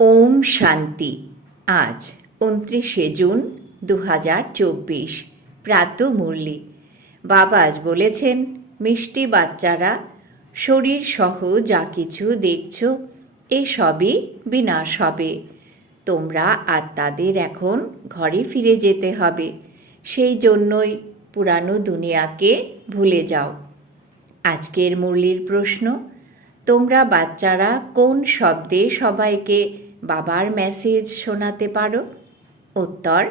ওম শান্তি। আজ উনত্রিশে জুন দু হাজার চব্বিশ, প্রাত মুরলি। বাবা আজ বলেছেন, মিষ্টি বাচ্চারা, শরীর সহ যা কিছু দেখছ এসবই বিনাশ হবে। তোমরা আত্মাদের এখন ঘরে ফিরে যেতে হবে। সেই জন্যই পুরানো দুনিয়াকে ভুলে যাও। আজকের মুরলির প্রশ্ন, তোমরা বাচ্চারা কোন শব্দে সবাইকে বাবার মেসেজ শোনাতে পারো। উত্তর,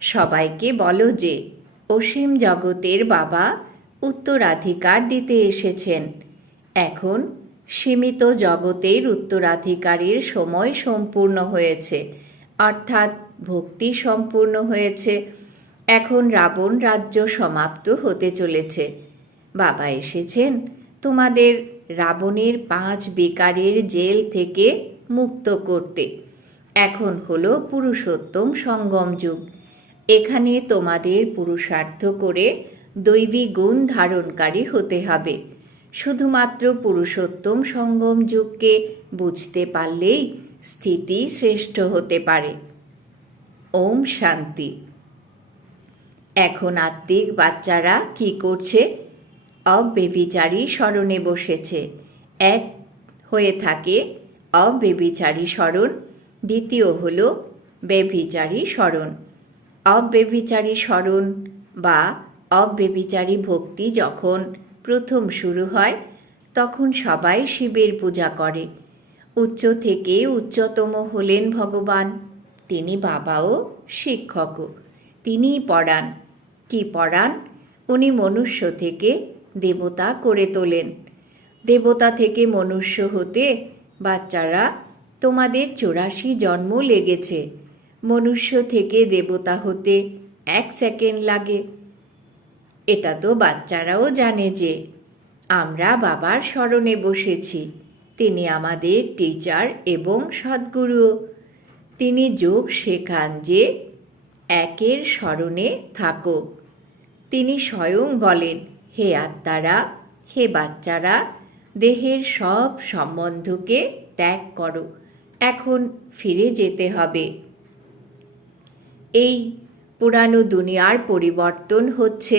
সবাইকে বলো যে, অসীম জগতের বাবা উত্তরাধিকার দিতে এসেছেন। এখন সীমিত জগতের উত্তরাধিকারীর সময় সম্পূর্ণ হয়েছে, অর্থাৎ ভক্তি সম্পূর্ণ হয়েছে। এখন রাবণ রাজ্য সমাপ্ত হতে চলেছে। বাবা এসেছেন তোমাদের রাবণের পাঁচ বেকারের জেল থেকে মুক্ত করতে। এখন হলো পুরুষোত্তম সঙ্গম যুগ। এখানে তোমাদের পুরুষার্থ করে দৈবী গুণ ধারণকারী হতে হবে। শুধুমাত্র পুরুষোত্তম সঙ্গম যুগকে বুঝতে পারলেই স্থিতি শ্রেষ্ঠ হতে পারে। ওম শান্তি। এখন আত্মিক বাচ্চারা কি করছে? অব্যভিচারী স্মরণে বসেছে। এক হয়ে থাকে অব্যভিচারী স্মরণ, দ্বিতীয় হল ব্যভিচারী স্মরণ। অব্যভিচারী স্মরণ বা অব্যভিচারী ভক্তি যখন প্রথম শুরু হয়, তখন সবাই শিবের পূজা করে। উচ্চ থেকে উচ্চতম হলেন ভগবান। তিনি বাবাও, শিক্ষকও। তিনিই পড়ান কি পড়ান উনি মনুষ্য থেকে দেবতা করে তোলেন। দেবতা থেকে মনুষ্য হতে বাচ্চারা, তোমাদের চৌরাশি জন্ম লেগেছে। মনুষ্য থেকে দেবতা হতে এক সেকেন্ড লাগে। এটা তো বাচ্চারাও জানে যে, আমরা বাবার স্মরণে বসেছি। তিনি আমাদের টিচার এবং সদ্গুরু। তিনি যোগ শেখান যে, একের স্মরণে থাকো। তিনি স্বয়ং বলেন, হে আত্মারা, হে বাচ্চারা দেহের সব সম্বন্ধকে ত্যাগ করো। এখন ফিরে যেতে হবে। এই পুরানো দুনিয়ার পরিবর্তন হচ্ছে।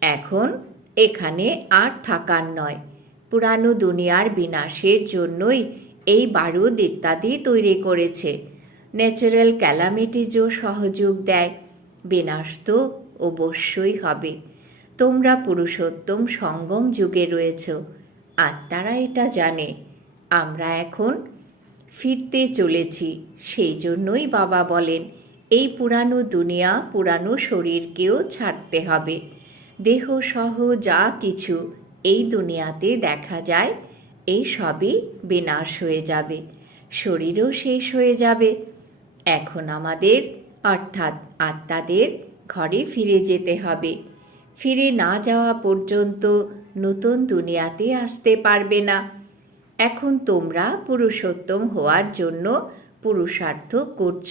এখন এখানে আর থাকার নয়। পুরানো দুনিয়ার বিনাশের জন্যই এই বারুদ ইত্যাদি তৈরি করেছে। ন্যাচারাল ক্যালামিটিজও সহযোগ দেয়, বিনাশ তো অবশ্যই হবে। তোমরা পুরুষোত্তম সঙ্গম যুগে রয়েছ। আত্মারা এটা জানে। আমরা এখন ফিরতে চলেছি। সেই জন্যই বাবা বলেন, এই পুরানো দুনিয়া, পুরানো শরীরকেও ছাড়তে হবে। দেহ সহ যা কিছু এই দুনিয়াতে দেখা যায়, এই সবই বিনাশ হয়ে যাবে। শরীরও শেষ হয়ে যাবে। এখন আমাদের, অর্থাৎ আত্মাদের, ঘরে ফিরে যেতে হবে। ফিরে না যাওয়া পর্যন্ত নতুন দুনিয়াতে আসতে পারবে না। এখন তোমরা পুরুষোত্তম হওয়ার জন্য পুরুষার্থ করছ।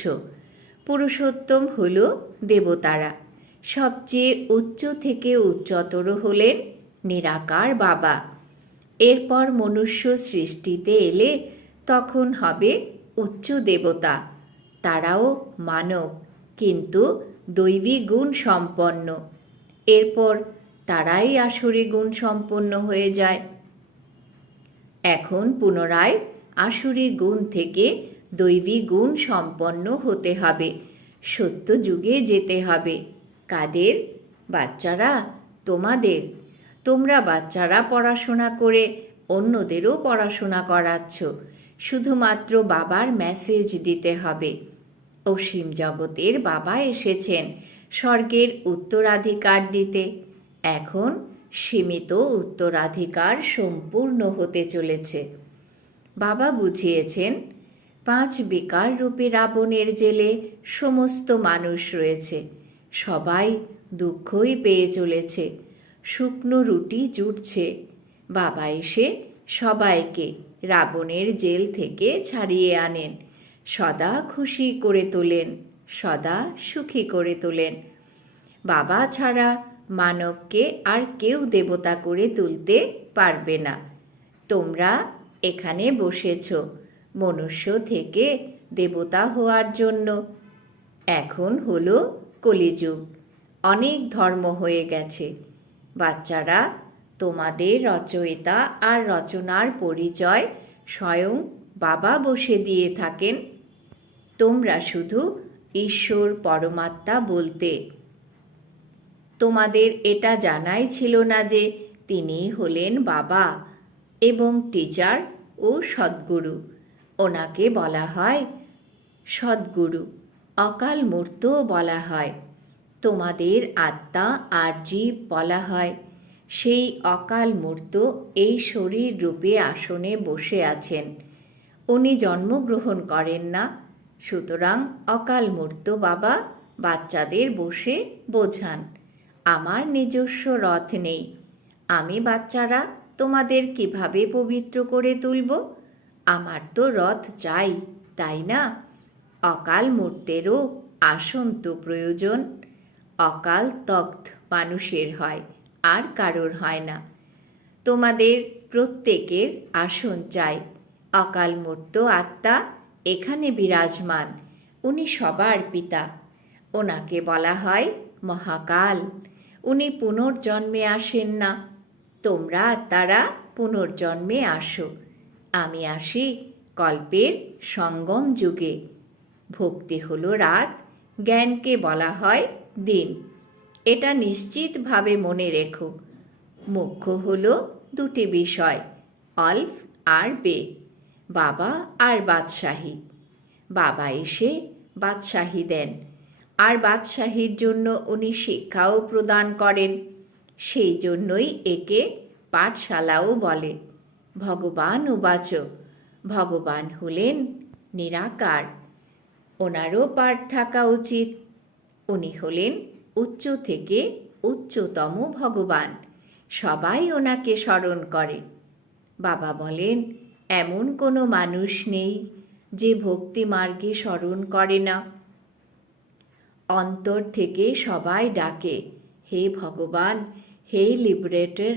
পুরুষোত্তম হল দেবতারা। সবচেয়ে উচ্চ থেকে উচ্চতর হলেন নিরাকার বাবা। এরপর মনুষ্য সৃষ্টিতে এলে তখন হবে উচ্চ দেবতা। তারাও মানব, কিন্তু দৈবী গুণ সম্পন্ন। এরপর তারাই আসরি গুণ সম্পন্ন হয়ে যায়। এখন পুনরায় আসুরি গুণ থেকে দৈবী গুণ সম্পন্ন হতে হবে। সত্য যুগে যেতে হবে। কাদের? বাচ্চারা? তোমাদের। তোমরা বাচ্চারা পড়াশোনা করে অন্যদেরও পড়াশোনা করাচ্ছ। শুধুমাত্র বাবার মেসেজ দিতে হবে। অসীম জগতের বাবা এসেছেন। স্বর্গের উত্তরাধিকার দিতে। এখন সীমিত উত্তরাধিকার সম্পূর্ণ হতে চলেছে। বাবা বুঝিয়েছেন, পাঁচ বিকার রূপে রাবণের জেলে সমস্ত মানুষ রয়েছে। সবাই দুঃখই পেয়ে চলেছে। শুকনো রুটি জুটছে। বাবা এসে সবাইকে রাবণের জেল থেকে ছাড়িয়ে আনেন। সদা খুশি করে তোলেন। সদা সুখী করে তোলেন। বাবা ছাড়া মানবকে আর কেউ দেবতা করে তুলতে পারবে না। তোমরা এখানে বসেছ, মনুষ্য থেকে দেবতা হওয়ার জন্য। এখন হলো কলিযুগ, অনেক ধর্ম হয়ে গেছে। বাচ্চারা, তোমাদের রচয়িতা আর রচনার পরিচয় স্বয়ং বাবা বসে দিয়ে থাকেন। তোমরা শুধু ঈশ্বর পরমাত্মা বলতে। তোমাদের এটা জানাই ছিল না যে তিনি হলেন বাবা এবং টিচার ও সদ্গুরু। ওনাকে বলা হয় সদ্গুরু। অকাল মূর্তও বলা হয়। তোমাদের আত্মা আর জীব বলা হয়। সেই অকাল মূর্ত এই শরীর রূপে আসনে বসে আছেন। উনি জন্মগ্রহণ করেন না। সুতরাং অকাল মূর্ত বাবা বাচ্চাদের বসে বোঝান, আমার নিজস্ব রথ নেই। আমি বাচ্চারা তোমাদের কীভাবে পবিত্র করে তুলব? আমার তো রথ চাই, তাই না? অকাল মূর্তেরও আসন তো প্রয়োজন। অকাল তখ্ত মানুষের হয়, আর কারোর হয় না। তোমাদের প্রত্যেকের আসন চাই। অকাল মূর্ত আত্মা এখানে বিরাজমান। উনি সবার পিতা। ওনাকে বলা হয় মহাকাল। উনি পুনর্জন্মে আসেন না। তোমরা তারা পুনর্জন্মে আসো। আমি আসি কল্পের সঙ্গম যুগে। ভক্তি হলো রাত, জ্ঞানকে বলা হয় দিন। এটা নিশ্চিতভাবে মনে রেখো। মুখ্য হল দুটি বিষয় অল্ফ আর বে। বাবা আর বাদশাহী। বাবা এসে বাদশাহী দেন। আর বাদশাহীর জন্য উনি শিক্ষাও প্রদান করেন। সেই জন্যই একে পাঠশালাও বলে। ভগবান উবাচ ভগবান হলেন নিরাকার। ওনারও পাঠ থাকা উচিত। উনি হলেন উচ্চ থেকে উচ্চতম ভগবান। সবাই ওনাকে স্মরণ করে। বাবা বলেন এমন কোনো মানুষ নেই যে ভক্তি মার্গে স্মরণ করে না। অন্তর থেকে সবাই ডাকে, হে ভগবান, হে লিবারেটর,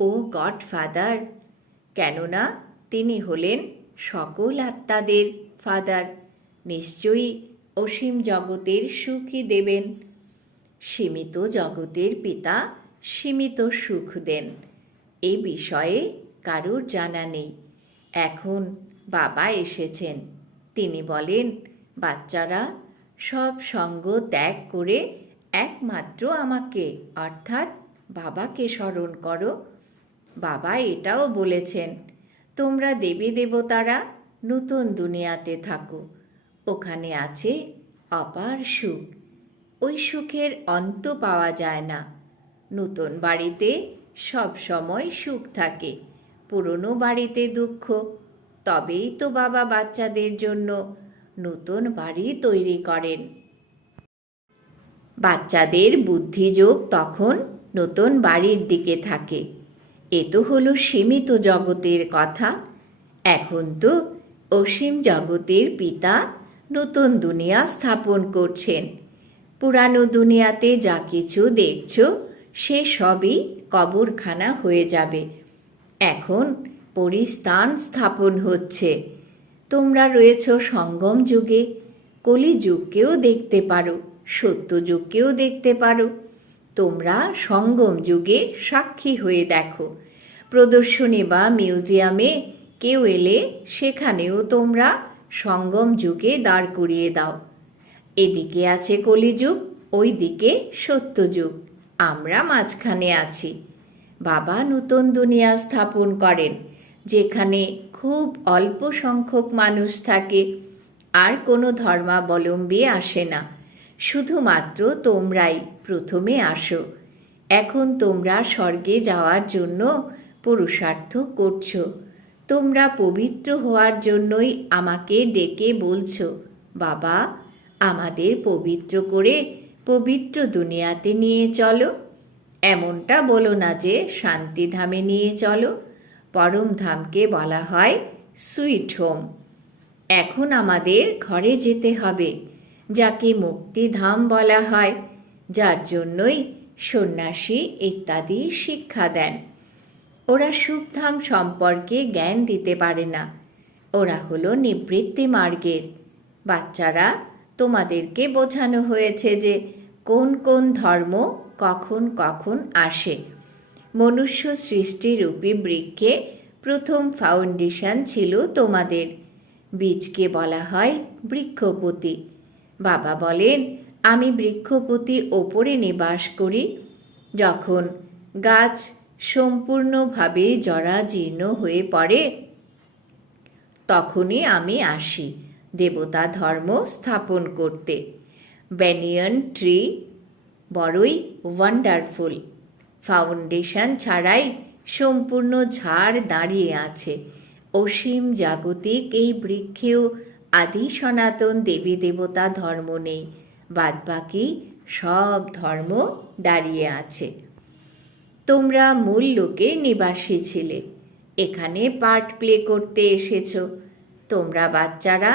ও গড ফাদার কেননা তিনি হলেন সকল আত্মাদের ফাদার, নিশ্চয়ই অসীম জগতের সুখই দেবেন। সীমিত জগতের পিতা সীমিত সুখ দেন, এ বিষয়ে কারোর জানা নেই। এখন বাবা এসেছেন। তিনি বলেন, বাচ্চারা সব সঙ্গ ত্যাগ করে একমাত্র আমাকে, অর্থাৎ বাবাকে স্মরণ করো। বাবা এটাও বলেছেন, তোমরা দেবী দেবতারা নতুন দুনিয়াতে থাকো। ওখানে আছে অপার সুখ। ওই সুখের অন্ত পাওয়া যায় না। নতুন বাড়িতে সব সময় সুখ থাকে। পুরনো বাড়িতে দুঃখ। তবেই তো বাবা বাচ্চাদের জন্য নতুন বাড়ি তৈরি করেন। বাচ্চাদের বুদ্ধিযোগ তখন নতুন বাড়ির দিকে থাকে। এ তো হলো সীমিত জগতের কথা। এখন তো অসীম জগতের পিতা নতুন দুনিয়া স্থাপন করছেন। পুরানো দুনিয়াতে যা কিছু দেখছ, সে সবই কবরখানা হয়ে যাবে। এখন পরিস্থান স্থাপন হচ্ছে। তোমরা রয়েছ সঙ্গম যুগে। কলিযুগকেও দেখতে পারো, সত্যযুগকেও দেখতে পারো। তোমরা সঙ্গম যুগে সাক্ষী হয়ে দেখো। প্রদর্শনী বা মিউজিয়ামে কেউ এলে সেখানেও তোমরা সঙ্গম যুগে দাঁড় করিয়ে দাও। এদিকে আছে কলিযুগ ওই দিকে সত্যযুগ। আমরা মাঝখানে আছি। বাবা নতুন দুনিয়া স্থাপন করেন, যেখানে খুব অল্প সংখ্যক মানুষ থাকে। আর কোনো ধর্মাবলম্বী আসে না। শুধুমাত্র তোমরাই প্রথমে আসো। এখন তোমরা স্বর্গে যাওয়ার জন্য পুরুষার্থ করছ। তোমরা পবিত্র হওয়ার জন্যই আমাকে ডেকে বলছো, বাবা, আমাদের পবিত্র করে পবিত্র দুনিয়াতে নিয়ে চলো। এমনটা বলো না যে শান্তিধামে নিয়ে চলো। পরম ধামকে বলা হয় সুইট হোম। এখন আমাদের ঘরে যেতে হবে, যাকে মুক্তিধাম বলা হয়, যার জন্যই সন্ন্যাসী ইত্যাদি শিক্ষা দেন। ওরা সুখধাম সম্পর্কে জ্ঞান দিতে পারে না। ওরা হলো নিবৃত্তি মার্গের। বাচ্চারা, তোমাদেরকে বোঝানো হয়েছে যে কোন কোন ধর্ম কখন কখন আসে? মনুষ্য সৃষ্টিরূপী বৃক্ষে প্রথম ফাউন্ডেশন ছিল তোমাদের। বীজকে বলা হয় বৃক্ষপতি। বাবা বলেন, আমি বৃক্ষপতি ওপরে নিবাস করি। যখন গাছ সম্পূর্ণভাবে জরাজীর্ণ হয়ে পড়ে, তখনই আমি আসি। দেবতা ধর্ম স্থাপন করতে। ব্যানিয়ন ট্রি বড়ই ওয়ান্ডারফুল ফাউন্ডেশন ছাড়াই সম্পূর্ণ ঝাড় দাঁড়িয়ে আছে। অসীম জাগতিক এই বৃক্ষেও আদি সনাতন দেবী দেবতা ধর্ম নেই। বাদবাকি সব ধর্ম দাঁড়িয়ে আছে। তোমরা মূল লোকে নিবাসী ছিলে। এখানে পার্ট প্লে করতে এসেছ। তোমরা বাচ্চারা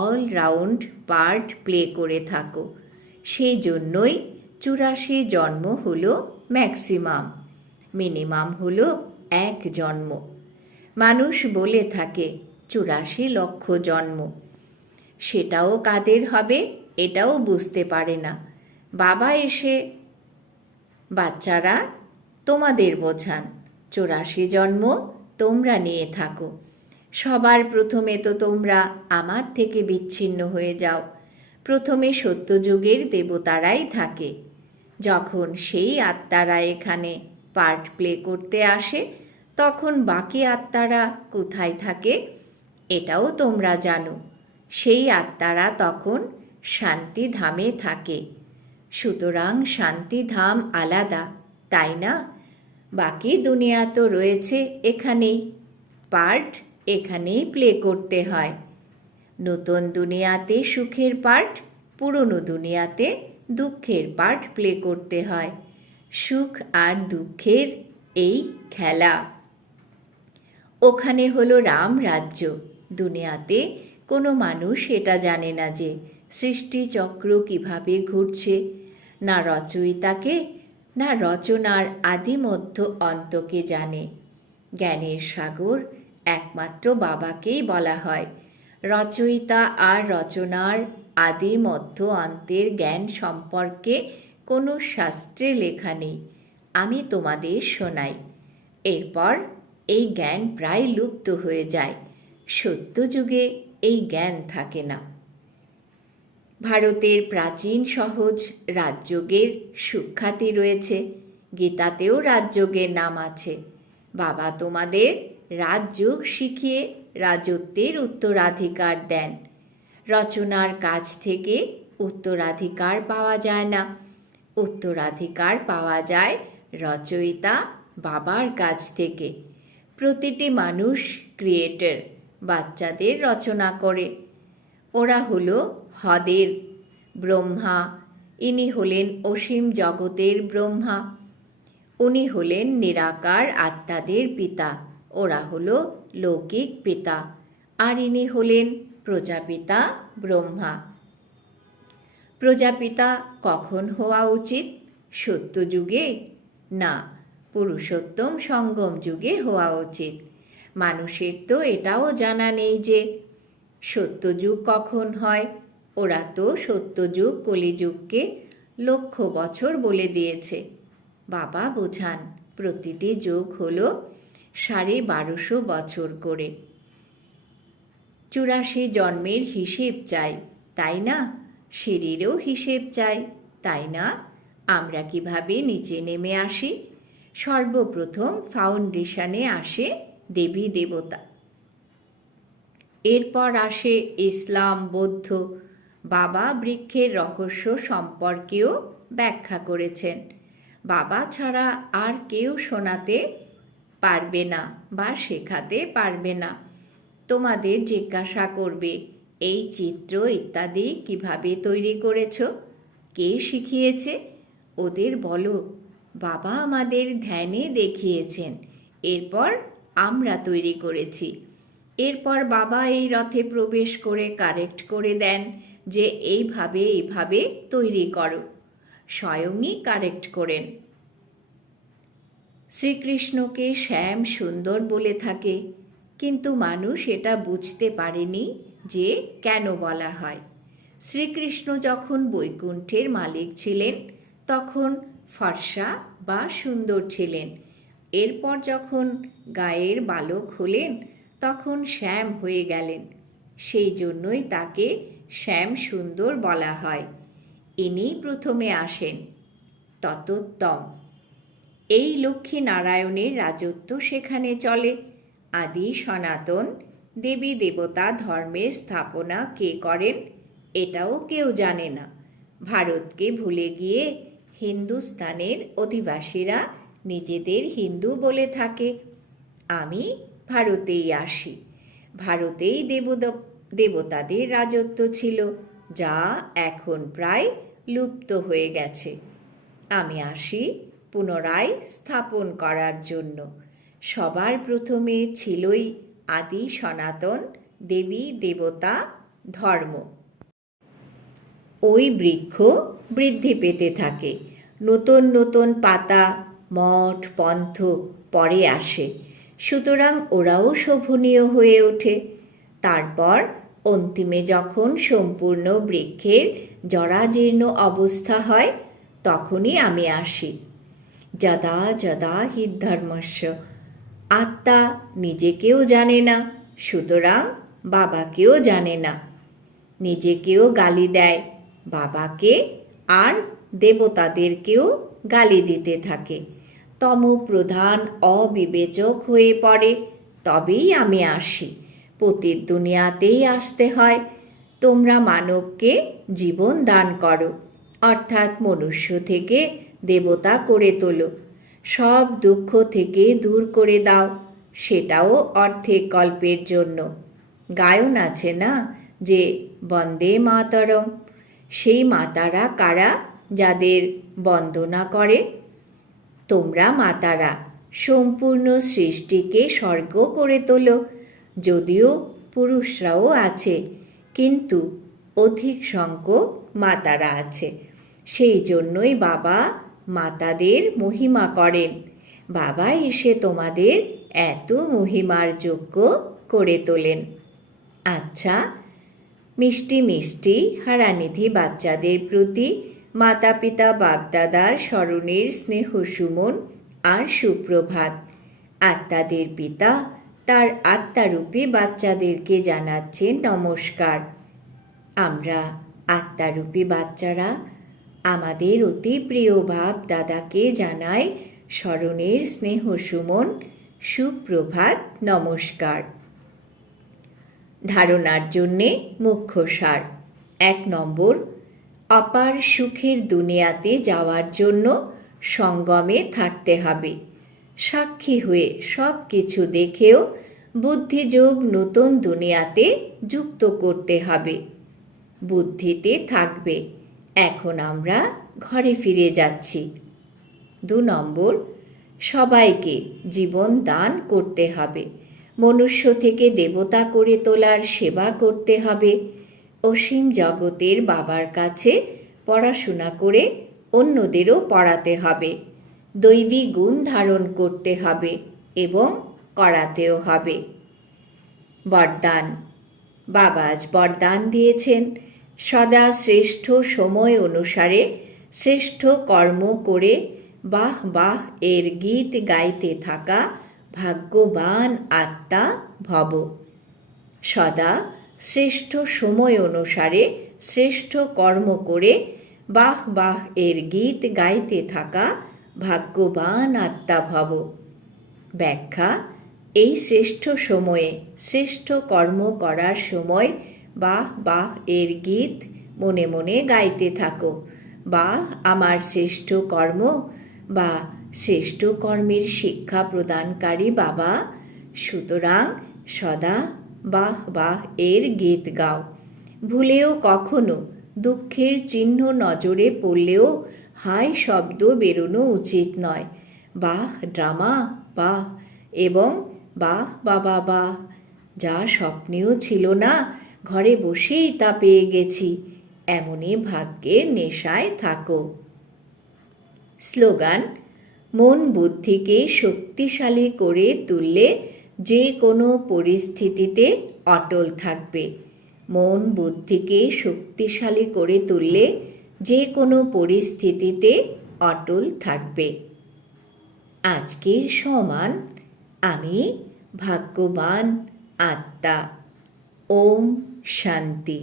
অলরাউন্ড পার্ট প্লে করে থাকো। সেই জন্যই চুরাশি জন্ম হল ম্যাক্সিমাম, মিনিমাম হল এক জন্ম। মানুষ বলে থাকে চুরাশি লক্ষ জন্ম। সেটাও কাদের হবে এটাও বুঝতে পারে না। বাবা এসে, বাচ্চারা তোমাদের বোঝান, চুরাশি জন্ম তোমরা নিয়ে থাকো। সবার প্রথমে তো তোমরা আমার থেকে বিচ্ছিন্ন হয়ে যাও। প্রথমে সত্যযুগের দেবতারাই থাকে। যখন সেই আত্মারা এখানে পার্ট প্লে করতে আসে, তখন বাকি আত্মারা কোথায় থাকে? এটাও তোমরা জানো। সেই আত্মারা তখন শান্তিধামে থাকে। সুতরাং শান্তিধাম আলাদা, তাই না? বাকি দুনিয়া তো রয়েছে এখানেই। পার্ট এখানেই প্লে করতে হয়। নতুন দুনিয়াতে সুখের পার্ট পুরনো দুনিয়াতে দুঃখের পার্ট প্লে করতে হয়। সুখ আর দুঃখের এই খেলা। ওখানে হলো রাম রাজ্য। দুনিয়াতে কোনো মানুষ এটা জানে না যে সৃষ্টিচক্র কীভাবে ঘুরছে। না রচয়িতাকে, না রচনার আদিমধ্য অন্তকে জানে। জ্ঞানের সাগর একমাত্র বাবাকেই বলা হয়। রচয়িতা আর রচনার আদি মধ্য অন্তের জ্ঞান সম্পর্কে কোনো শাস্ত্রে লেখা নেই। আমি তোমাদের শোনাই। এরপর এই জ্ঞান প্রায় লুপ্ত হয়ে যায়। সত্যযুগে এই জ্ঞান থাকে না। ভারতের প্রাচীন সহজ রাজযোগের সুখ্যাতি রয়েছে। গীতাতেও রাজযোগের নাম আছে। বাবা তোমাদের রাজযোগ শিখিয়ে রাজত্বের উত্তরাধিকার দেন। রচনার কাছ থেকে উত্তরাধিকার পাওয়া যায় না। উত্তরাধিকার পাওয়া যায় রচয়িতা বাবার কাছ থেকে। প্রতিটি মানুষ ক্রিয়েটর, বাচ্চাদের রচনা করে। ওরা হলো হদের ব্রহ্মা। ইনি হলেন অসীম জগতের ব্রহ্মা। উনি হলেন নিরাকার আত্মাদের পিতা। ওরা হলো লৌকিক পিতা। আর ইনি হলেন প্রজাপিতা ব্রহ্মা। প্রজাপিতা কখন হওয়া উচিত? সত্যযুগে? না, পুরুষোত্তম সঙ্গম যুগে হওয়া উচিত। মানুষের তো এটাও জানা নেই যে, সত্যযুগ কখন হয়? ওরা তো সত্যযুগ কলিযুগকে লক্ষ বছর বলে দিয়েছে। বাবা বোঝান, প্রতিটি যুগ হলো সাড়ে বারোশো বছর করে। চুরাশি জন্মের হিসেব চাই, তাই না? সিঁড়িরও হিসেব চাই, তাই না? আমরা কীভাবে নিচে নেমে আসি? সর্বপ্রথম ফাউন্ডেশনে আসে দেবী দেবতা। এরপর আসে ইসলাম বৌদ্ধ। বাবা বৃক্ষের রহস্য সম্পর্কেও ব্যাখ্যা করেছেন। বাবা ছাড়া আর কেউ শোনাতে পারবে না বা শেখাতে পারবে না। তোমাদের জিজ্ঞাসা করবে, এই চিত্র ইত্যাদি কীভাবে তৈরি করেছ? কে শিখিয়েছে? ওদের বলো, বাবা আমাদের ধ্যানে দেখিয়েছেন, এরপর আমরা তৈরি করেছি। এরপর বাবা এই রথে প্রবেশ করে কারেক্ট করে দেন যে এইভাবে এইভাবে তৈরি করো। স্বয়ংই কারেক্ট করেন। শ্রীকৃষ্ণকে শ্যাম সুন্দর বলে থাকে কিন্তু মানুষ এটা বুঝতে পারেনি যে কেন বলা হয়। শ্রীকৃষ্ণ যখন বৈকুণ্ঠের মালিক ছিলেন, তখন ফর্সা বা সুন্দর ছিলেন। এরপর যখন গায়ের বালক হলেন, তখন শ্যাম হয়ে গেলেন। সেই জন্যই তাকে শ্যাম সুন্দর বলা হয়। ইনি প্রথমে আসেন, ততোত্তম। এই লক্ষ্মী নারায়ণের রাজত্ব সেখানে চলে। আদি সনাতন দেবী দেবতা ধর্মের স্থাপনা কে করেন এটাও কেউ জানে না। ভারতকে ভুলে গিয়ে হিন্দুস্তানের অধিবাসীরা নিজেদের হিন্দু বলে থাকে। আমি ভারতেই আসি। ভারতেই দেবদ দেবতাদের রাজত্ব ছিল, যা এখন প্রায় লুপ্ত হয়ে গেছে। আমি আসি পুনরায় স্থাপন করার জন্য। সবার প্রথমে ছিলই আদি সনাতন, দেবী, দেবতা, ধর্ম। ওই বৃক্ষ বৃদ্ধি পেতে থাকে। নতুন নতুন পাতা, মঠ, পন্থ পরে আসে। সুতরাং ওরাও শোভনীয় হয়ে ওঠে। তারপর অন্তিমে যখন সম্পূর্ণ বৃক্ষের জরাজীর্ণ অবস্থা হয়, তখনই আমি আসি। যদা যদা হিদ্ধর্মস্য আত্মা নিজেকেও জানে না, সুতরাং বাবাকেও জানে না। নিজেকেও গালি দেয়, বাবাকে আর দেবতাদেরকেও গালি দিতে থাকে। তম প্রধান অবিবেচক হয়ে পড়ে, তবেই আমি আসি। পতির দুনিয়াতেই আসতে হয়। তোমরা মানবকে জীবন দান করো, অর্থাৎ মনুষ্য থেকে দেবতা করে তোলো। সব দুঃখ থেকে দূর করে দাও, সেটাও অর্ধেক কল্পের জন্য। গায়ন আছে না যে, বন্দে মাতরম সেই মাতারা কারা যাদের বন্দনা করে? তোমরা মাতারা, সম্পূর্ণ সৃষ্টিকে স্বর্গ করে তোলো। যদিও পুরুষরাও আছে, কিন্তু অধিক সংখ্যক মাতারা আছে। সেই জন্যই বাবা মাতাদের মহিমা করেন। বাবা এসে তোমাদের এত মহিমার যোগ্য করে তোলেন। আচ্ছা মিষ্টি মিষ্টি হারানিধি বাচ্চাদের প্রতি মাতা পিতা বাপদাদার স্মরণের স্নেহ সুমন আর সুপ্রভাত। আত্মাদের পিতা তার আত্মারূপী বাচ্চাদেরকে জানাচ্ছেন নমস্কার। আমরা আত্মারূপী বাচ্চারা আমাদের অতি প্রিয় ভাব দাদাকে জানায় স্মরণের স্নেহ সুমন, সুপ্রভাত, নমস্কার। ধারণার জন্যে মুখ্য সার। এক নম্বর, অপার সুখের দুনিয়াতে যাওয়ার জন্য সঙ্গমে থাকতে হবে। সাক্ষী হয়ে সব কিছু দেখেও বুদ্ধিযোগ নতুন দুনিয়াতে যুক্ত করতে হবে। বুদ্ধিতে থাকবে। এখন আমরা ঘরে ফিরে যাচ্ছি। দু নম্বর, সবাইকে জীবন দান করতে হবে। মনুষ্য থেকে দেবতা করে তোলার সেবা করতে হবে। অসীম জগতের বাবার কাছে পড়াশোনা করে অন্যদেরও পড়াতে হবে। দৈবী গুণ ধারণ করতে হবে এবং করাতেও হবে। বরদান, বাবা আজ বরদান দিয়েছেন। সদা শ্রেষ্ঠ সময় অনুসারে শ্রেষ্ঠ কর্ম করে বাহ বাহ এর গীত গাইতে থাকা ভাগ্যবান আত্মা ভব। সদা শ্রেষ্ঠ সময় অনুসারে শ্রেষ্ঠ কর্ম করে বাহ বাহ এর গীত গাইতে থাকা ভাগ্যবান আত্মা ভব। ব্যাখ্যা, এই শ্রেষ্ঠ সময়ে শ্রেষ্ঠ কর্ম করার সময় বাহ বাহ, এর গীত মনে মনে গাইতে থাকো। বাহ, আমার শ্রেষ্ঠ কর্ম। বা শ্রেষ্ঠ কর্মের শিক্ষা প্রদানকারী বাবা। সুতরাং সদা বাহ বাহ, এর গীত গাও। ভুলেও কখনো দুঃখের চিহ্ন নজরে পড়লেও হাই শব্দ বেরোনো উচিত নয়। বাহ, ড্রামা, বাহ, এবং বাহ, বাবা, বাহ, যা স্বপ্নেও ছিল না ঘরে বসেই তা পেয়ে গেছি। এমনই ভাগ্যের নেশায় থাকো। স্লোগান, মন বুদ্ধিকে শক্তিশালী করে তুললে যে কোনো পরিস্থিতিতে অটল থাকবে। মন বুদ্ধিকে শক্তিশালী করে তুললে যে কোনো পরিস্থিতিতে অটল থাকবে। আজকের সমান, আমি ভাগ্যবান আত্মা। ওম শান্তি